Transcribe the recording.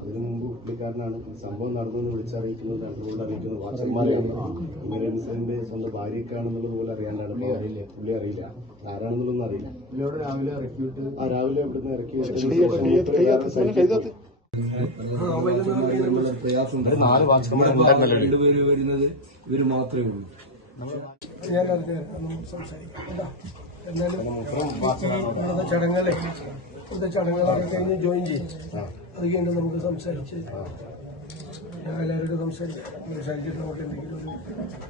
അതിനു മുമ്പ് പുള്ളിക്കാരനാണ് സംഭവം നടന്നെന്ന് വിളിച്ചറിയിക്കുന്നത്, അതുകൊണ്ട് അറിയിക്കുന്നത് വാച്ചന്മാരെയാണ്. ഇങ്ങനെ ഇൻസിഡന്റ് സ്വന്തം ഭാര്യക്കാണെന്നുള്ളത് പോലെ അറിയാനാണ്. പുള്ളി അറിയില്ല, ആരാണെന്നുള്ളതൊന്നും അറിയില്ല. രാവിലെ ഇറക്കിയിട്ട് രാവിലെ ഇവിടുന്ന് ഇറക്കി രണ്ടുപേര് വരുന്നത് ഇവര് മാത്രമേ ഉള്ളൂ. ചടങ്ങുകളൊക്കെ കഴിഞ്ഞ് ജോയിൻ ചെയ്യും. അത് കഴിഞ്ഞ് നമുക്ക് സംസാരിച്ച് എല്ലാവരോടും സംസാരിച്ചിട്ട് നമുക്ക് എന്തെങ്കിലും